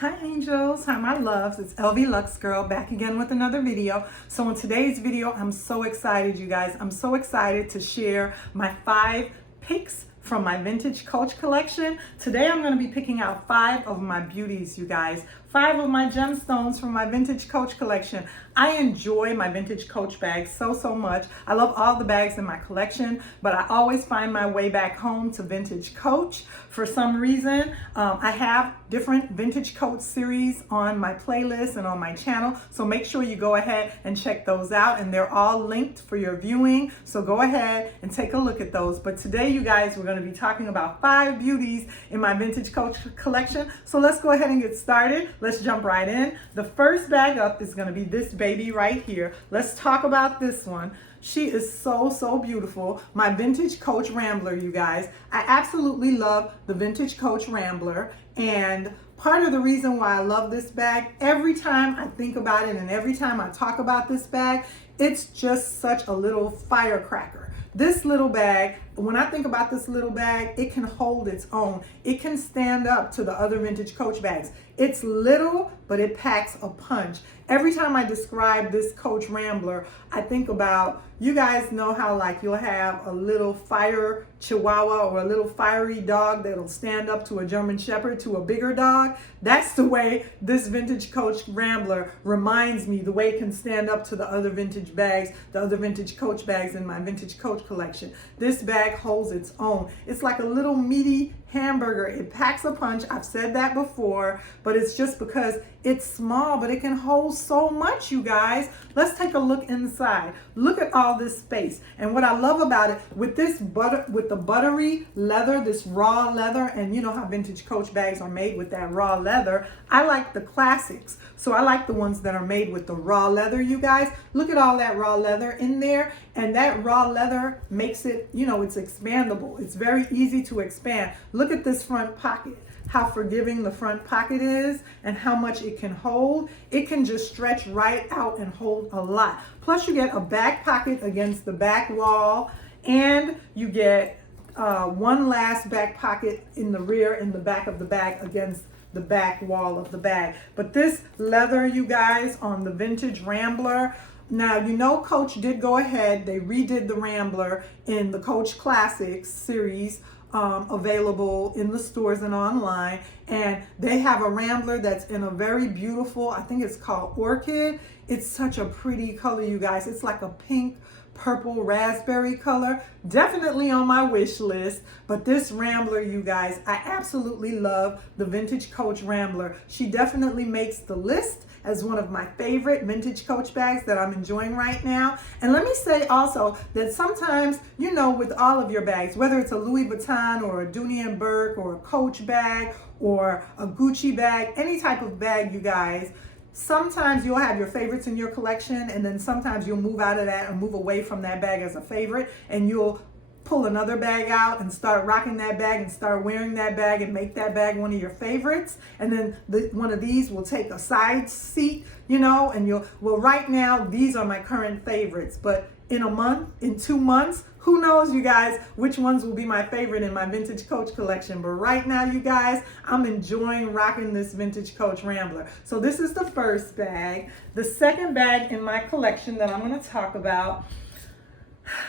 Hi angels, hi my loves, it's LV Lux Girl back again with another video. So in today's video, I'm so excited you guys. I'm so excited to share my 5 picks from my vintage Coach collection. Today I'm going to be picking out 5 of my beauties, you guys. 5 of my gemstones from my vintage Coach collection. I enjoy my vintage Coach bags so much. I love all the bags in my collection, but I always find my way back home to vintage Coach. For some reason, I have different vintage Coach series on my playlist and on my channel, so make sure you go ahead and check those out, and they're all linked for your viewing, so go ahead and take a look at those. But today, you guys, we're going to be talking about 5 beauties in my vintage Coach collection, so let's go ahead and get started. Let's jump right in. The first bag up is going to be this baby right here. Let's talk about this one. She is so beautiful. My vintage Coach Rambler, you guys. I absolutely love the vintage Coach Rambler, and part of the reason why I love this bag, every time I think about it and every time I talk about this bag, it's just such a little firecracker. This little bag, when I think about this little bag, it can hold its own. It can stand up to the other vintage Coach bags. It's little, but it packs a punch. Every time I describe this Coach Rambler, I think about, you guys know how like you'll have a little fire chihuahua or a little fiery dog that'll stand up to a German Shepherd, to a bigger dog. That's the way this vintage Coach Rambler reminds me, the way it can stand up to the other vintage bags, the other vintage Coach bags in my vintage Coach collection. This bag holds its own. It's like a little meaty hamburger. It packs a punch. I've said that before, but it's just because it's small, but it can hold so much, you guys. Let's take a look inside. Look at all this space. And what I love about it, with this with the buttery leather, this raw leather, and you know how vintage Coach bags are made with that raw leather. I like the classics. So I like the ones that are made with the raw leather, you guys. Look at all that raw leather in there. And that raw leather makes it, you know, it's expandable. It's very easy to expand. Look at this front pocket, how forgiving the front pocket is and how much it can hold. It can just stretch right out and hold a lot. Plus you get a back pocket against the back wall, and you get one last back pocket in the rear, in the back of the bag, against the back wall of the bag. But this leather, you guys, on the vintage Rambler, now, you know, Coach did go ahead, they redid the Rambler in the Coach Classics series, available in the stores and online, and they have a Rambler that's in a very beautiful, I think it's called Orchid. It's such a pretty color, you guys. It's like a pink, purple, raspberry color. Definitely on my wish list. But this Rambler, you guys, I absolutely love the vintage Coach Rambler. She definitely makes the list as one of my favorite vintage Coach bags that I'm enjoying right now. And let me say also that sometimes, you know, with all of your bags, whether it's a Louis Vuitton or a Dooney & Burke or a Coach bag or a Gucci bag, any type of bag, you guys, sometimes you'll have your favorites in your collection, and then sometimes you'll move out of that or move away from that bag as a favorite, and you'll pull another bag out and start rocking that bag and start wearing that bag and make that bag one of your favorites. And then one of these will take a side seat, you know, and well, right now, these are my current favorites, but in a month, in 2 months, who knows, you guys, which ones will be my favorite in my vintage Coach collection. But right now, you guys, I'm enjoying rocking this vintage Coach Rambler. So this is the first bag. The second bag in my collection that I'm going to talk about,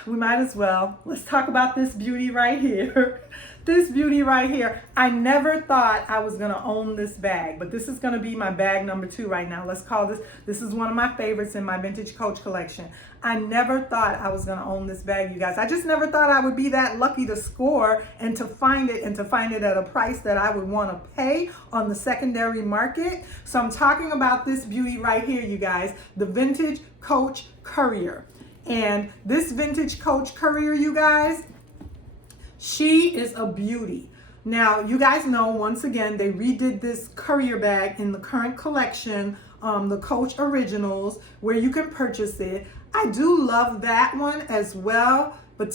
we might as well. Let's talk about this beauty right here. This beauty right here. I never thought I was going to own this bag, but this is going to be my bag number 2 right now. Let's call this is one of my favorites in my vintage Coach collection. I never thought I was going to own this bag, you guys. I just never thought I would be that lucky to score and to find it, at a price that I would want to pay on the secondary market. So I'm talking about this beauty right here, you guys, the vintage Coach Courier. And this vintage Coach Courier, you guys, she is a beauty. Now, you guys know, once again, they redid this Courier bag in the current collection, the Coach Originals, where you can purchase it. I do love that one as well. but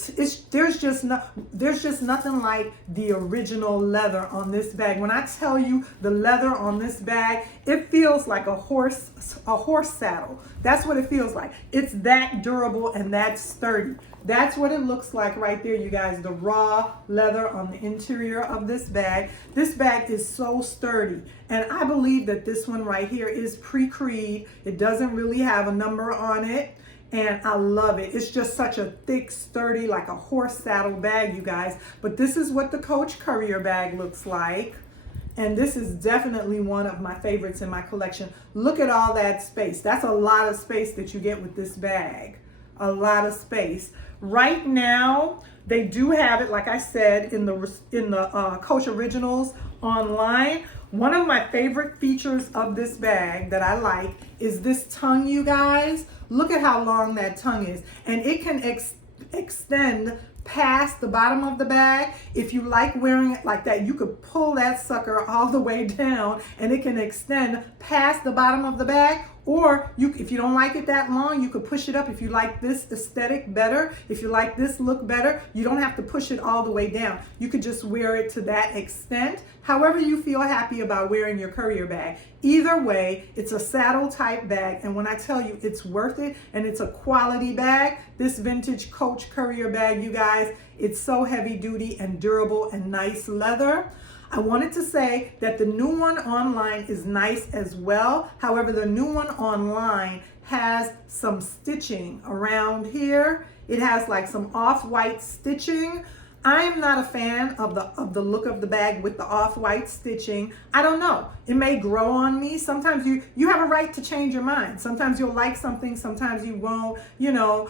there's just nothing like the original leather on this bag. When I tell you the leather on this bag, it feels like a horse saddle. That's what it feels like. It's that durable and that sturdy. That's what it looks like right there, you guys, the raw leather on the interior of this bag. This bag is so sturdy, and I believe that this one right here is pre-creed. It doesn't really have a number on it, and I love it. It's just such a thick, sturdy, like a horse saddle bag, you guys. But this is what the Coach Courier bag looks like. And this is definitely one of my favorites in my collection. Look at all that space. That's a lot of space that you get with this bag. A lot of space. Right now, they do have it, like I said, in the Coach Originals online. One of my favorite features of this bag that I like is this tongue, you guys. Look at how long that tongue is. And it can extend past the bottom of the bag. If you like wearing it like that, you could pull that sucker all the way down and it can extend past the bottom of the bag. Or if you don't like it that long, you could push it up. If you like this aesthetic better, if you like this look better, you don't have to push it all the way down. You could just wear it to that extent, however you feel happy about wearing your Courier bag. Either way, it's a saddle type bag, and when I tell you it's worth it and it's a quality bag, this vintage Coach Courier bag, you guys, it's so heavy duty and durable and nice leather. I wanted to say that the new one online is nice as well. However, the new one online has some stitching around here. It has like some off-white stitching. I am not a fan of the look of the bag with the off-white stitching. I don't know. It may grow on me. Sometimes you have a right to change your mind. Sometimes you'll like something, sometimes you won't. You know,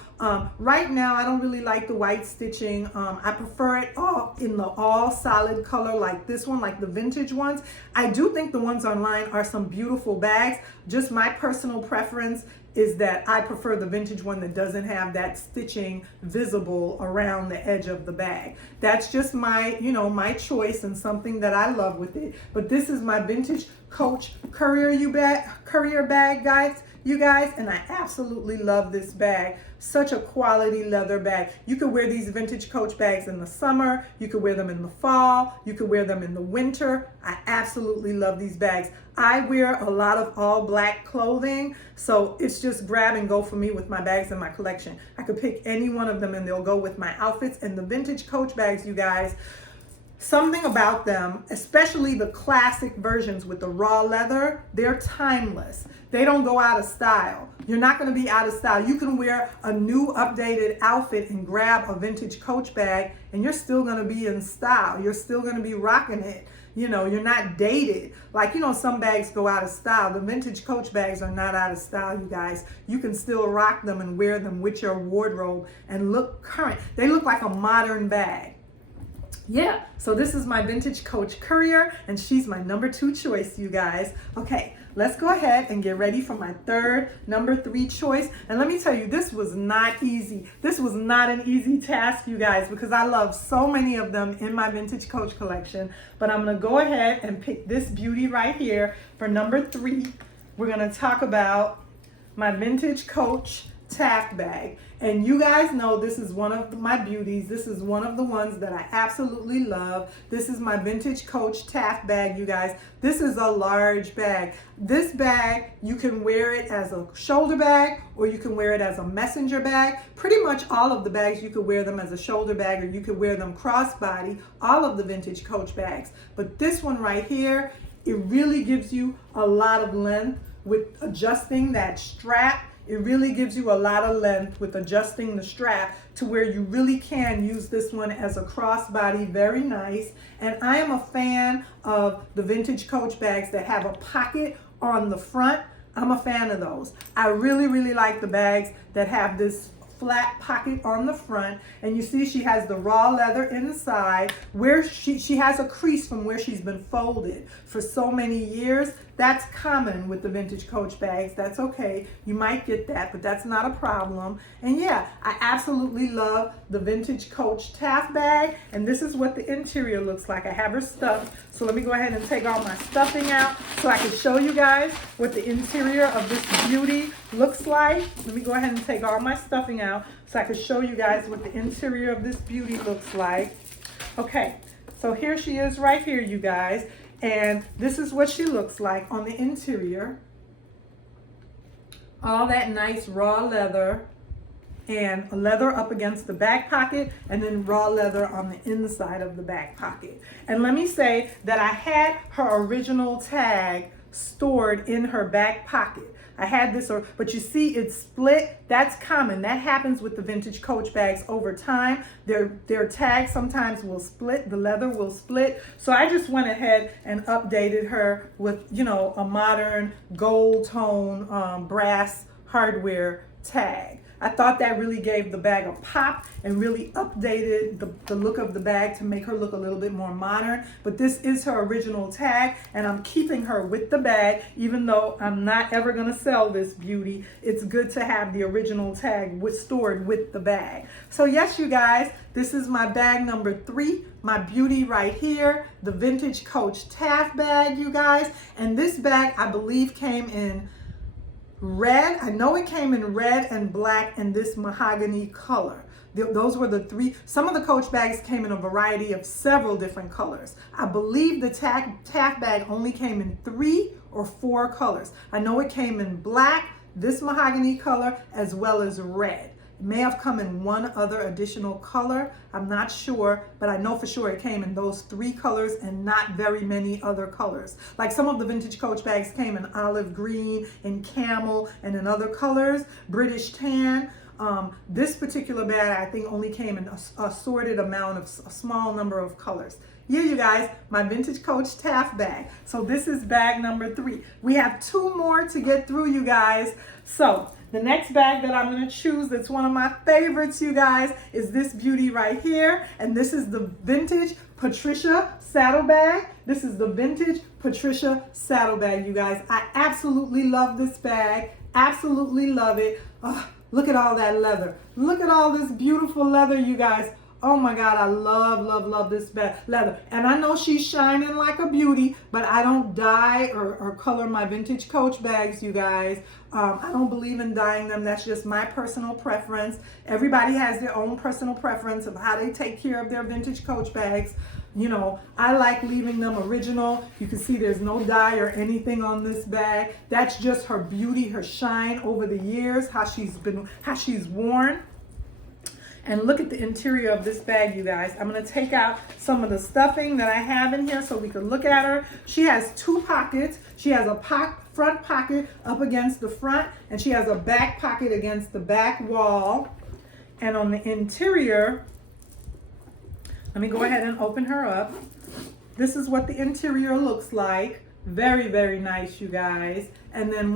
right now I don't really like the white stitching. I prefer it all in the all solid color like this one, like the vintage ones. I do think the ones online are some beautiful bags. Just my personal preference is that I prefer the vintage one that doesn't have that stitching visible around the edge of the bag. That's just my, my choice and something that I love with it. But this is my vintage Coach Courier bag, guys. You guys, and I absolutely love this bag. Such a quality leather bag. You could wear these vintage Coach bags in the summer. You could wear them in the fall. You could wear them in the winter. I absolutely love these bags. I wear a lot of all black clothing, so it's just grab and go for me with my bags in my collection. I could pick any one of them and they'll go with my outfits. And the vintage Coach bags, you guys, something about them, especially the classic versions with the raw leather, they're timeless. They don't go out of style. You're not going to be out of style. You can wear a new updated outfit and grab a vintage Coach bag and you're still going to be in style. You're still going to be rocking it. You're not dated. Like, some bags go out of style. The vintage Coach bags are not out of style, you guys. You can still rock them and wear them with your wardrobe and look current. They look like a modern bag. Yeah, so this is my vintage Coach Courier, and she's my number 2 choice, you guys. Okay, let's go ahead and get ready for my number 3 choice. And let me tell you, this was not easy. This was not an easy task, you guys, because I love so many of them in my vintage Coach collection. But I'm going to go ahead and pick this beauty right here for number 3. We're going to talk about my vintage Coach Taft bag. And you guys know this is one of my beauties. This is one of the ones that I absolutely love. This is my vintage Coach Taft bag, you guys. This is a large bag. This bag, you can wear it as a shoulder bag or you can wear it as a messenger bag. Pretty much all of the bags, you could wear them as a shoulder bag or you could wear them crossbody, all of the vintage Coach bags. But this one right here, it really gives you a lot of length with adjusting that strap. It really gives you a lot of length with adjusting the strap to where you really can use this one as a crossbody. Very nice. And I am a fan of the vintage Coach bags that have a pocket on the front. I'm a fan of those. I really, really like the bags that have this flat pocket on the front, and you see she has the raw leather inside where she has a crease from where she's been folded for so many years. That's common with the vintage Coach bags. That's okay. You might get that, but that's not a problem. And yeah, I absolutely love the vintage Coach Taft bag, and this is what the interior looks like. I have her stuffed, so let me go ahead and take all my stuffing out so I could show you guys what the interior of this beauty looks like. Let me go ahead and take all my stuffing out so I could show you guys what the interior of this beauty looks like. Okay, so here she is right here, you guys. And this is what she looks like on the interior. All that nice raw leather, and leather up against the back pocket, and then raw leather on the inside of the back pocket. And let me say that I had her original tag stored in her back pocket. I had this, but you see it's split. That's common. That happens with the vintage Coach bags over time. Their tags sometimes will split. The leather will split. So I just went ahead and updated her with, you know, a modern gold tone brass hardware tag. I thought that really gave the bag a pop and really updated the look of the bag to make her look a little bit more modern. But this is her original tag, and I'm keeping her with the bag, even though I'm not ever gonna sell this beauty. It's good to have the original tag stored with the bag. So yes, you guys, this is my bag number 3, my beauty right here, the vintage Coach Taft bag, you guys. And this bag, I believe, came in red. I know it came in red and black and this mahogany color. Those were the 3. Some of the Coach bags came in a variety of several different colors. I believe the Taft bag only came in 3 or 4 colors. I know it came in black, this mahogany color, as well as red. It may have come in one other additional color. I'm not sure, but I know for sure it came in those 3 colors and not very many other colors. Like some of the vintage Coach bags came in olive green, in camel, and in other colors, British tan. This particular bag, I think, only came in a assorted amount of a small number of colors. Yeah, you guys, my vintage Coach Taft bag. So this is bag number 3. We have 2 more to get through, you guys. So the next bag that I'm going to choose, that's one of my favorites, you guys, is this beauty right here. And this is the vintage Patricia saddlebag. This is the vintage Patricia saddlebag, you guys. I absolutely love this bag. Absolutely love it. Oh, look at all that leather. Look at all this beautiful leather, you guys. Oh my God, I love, love, love this leather. And I know she's shining like a beauty, but I don't dye or color my vintage Coach bags, you guys. I don't believe in dyeing them. That's just my personal preference. Everybody has their own personal preference of how they take care of their vintage Coach bags. You know, I like leaving them original. You can see there's no dye or anything on this bag. That's just her beauty, her shine over the years, how she's worn. And look at the interior of this bag, you guys. I'm going to take out some of the stuffing that I have in here so we can look at her. She has 2 pockets. She has a front pocket up against the front, and she has a back pocket against the back wall. And on the interior, let me go ahead and open her up. This is what the interior looks like. Very, very nice, you guys. And then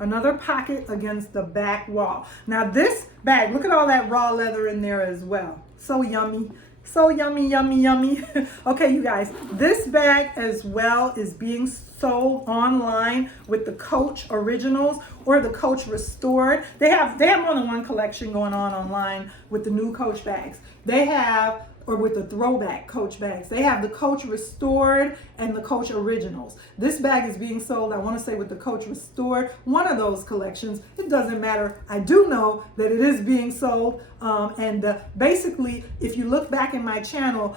another pocket against the back wall. Now this bag, look at all that raw leather in there as well. So yummy. So yummy, yummy, yummy. Okay, you guys, this bag as well is being sold online with the Coach Originals or the Coach Restored. They have more than one collection going on online with the new Coach bags. They have, or with the throwback Coach bags. They have the Coach Restored and the Coach Originals. This bag is being sold, I want to say, with the Coach Restored, one of those collections. It doesn't matter. I do know that it is being sold. Basically, if you look back in my channel,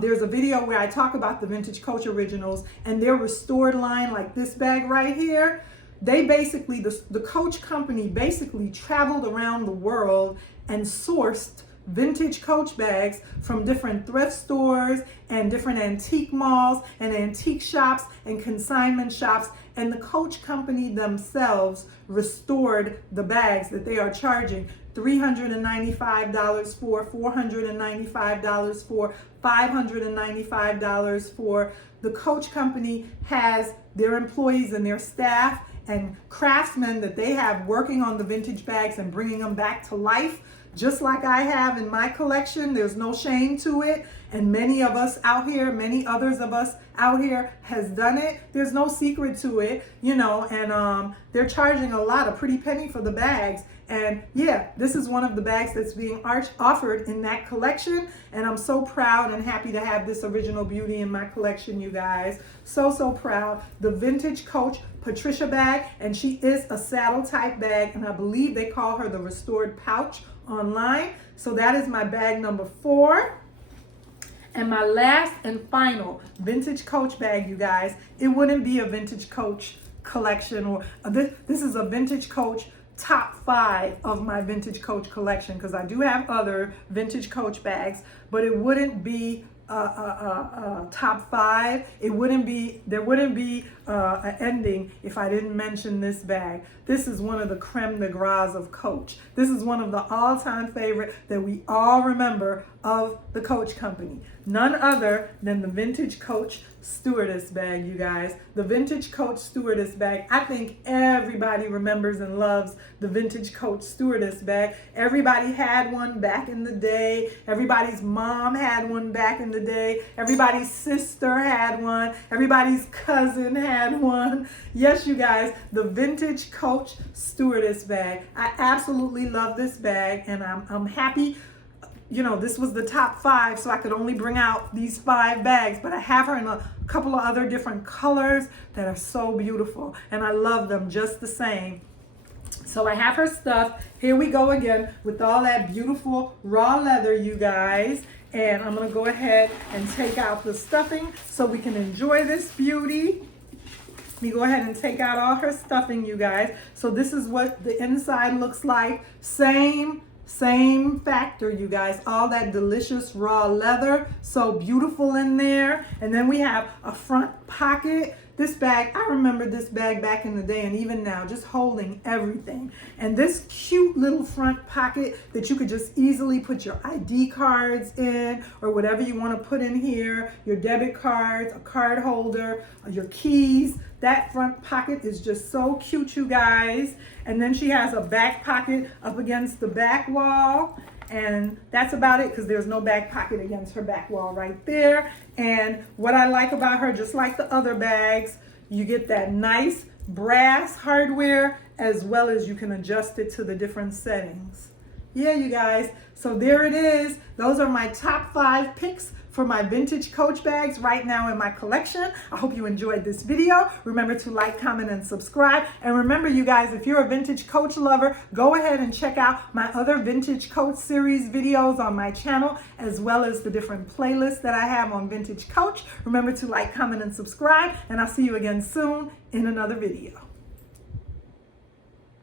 there's a video where I talk about the vintage Coach Originals and their restored line, like this bag right here. They basically, the Coach company basically traveled around the world and sourced vintage Coach bags from different thrift stores and different antique malls and antique shops and consignment shops, and the Coach company themselves restored the bags that they are charging $395 for, $495 for, $595 for. The Coach company has their employees and their staff and craftsmen that they have working on the vintage bags and bringing them back to life. just like I have in my collection. There's no shame to it. And many of us out here, many others of us out here has done it. There's no secret to it, you know, and they're charging a lot, a pretty penny for the bags. And yeah, this is one of the bags that's being offered in that collection. And I'm so proud and happy to have this original beauty in my collection, you guys. So proud. The vintage Coach Patricia bag, and she is a saddle type bag, and I believe they call her the restored pouch online. So that is my bag number 4. And my last and final vintage Coach bag, you guys, it wouldn't be a vintage Coach collection, or this is a vintage Coach top 5 of my vintage Coach collection, because I do have other vintage Coach bags, but it wouldn't be top 5. There wouldn't be an ending if I didn't mention this bag. This is one of the creme de grace of Coach. This is one of the all-time favorite that we all remember of the Coach company. None other than the vintage Coach Stewardess bag, you guys. The vintage Coach Stewardess bag. I think everybody remembers and loves the vintage Coach Stewardess bag. Everybody had one back in the day. Everybody's mom had one back in the day. Everybody's sister had one. Everybody's cousin had one. Yes, you guys, the vintage Coach Stewardess bag. I absolutely love this bag, and I'm happy. You know, this was the top 5, so I could only bring out these 5 bags, but I have her in a couple of other different colors that are so beautiful, and I love them just the same. So I have her stuff. Here we go again with all that beautiful raw leather, you guys. And I'm gonna go ahead and take out the stuffing so we can enjoy this beauty. Let me go ahead and take out all her stuffing, you guys. So this is what the inside looks like. Same factor, you guys. All that delicious raw leather, so beautiful in there. And then we have a front pocket. This bag, I remember this bag back in the day, and even now, just holding everything. And this cute little front pocket that you could just easily put your ID cards in, or whatever you want to put in here, your debit cards, a card holder, your keys. That front pocket is just so cute, you guys. And then she has a back pocket up against the back wall. And that's about it, because there's no back pocket against her back wall right there. And what I like about her, just like the other bags, you get that nice brass hardware, as well as you can adjust it to the different settings. Yeah, you guys, so there it is. Those are my top 5 picks for my vintage Coach bags right now in my collection. I hope you enjoyed this video. Remember to like, comment, and subscribe. And remember, you guys, if you're a vintage Coach lover, go ahead and check out my other vintage Coach series videos on my channel, as well as the different playlists that I have on vintage Coach. Remember to like, comment, and subscribe, and I'll see you again soon in another video.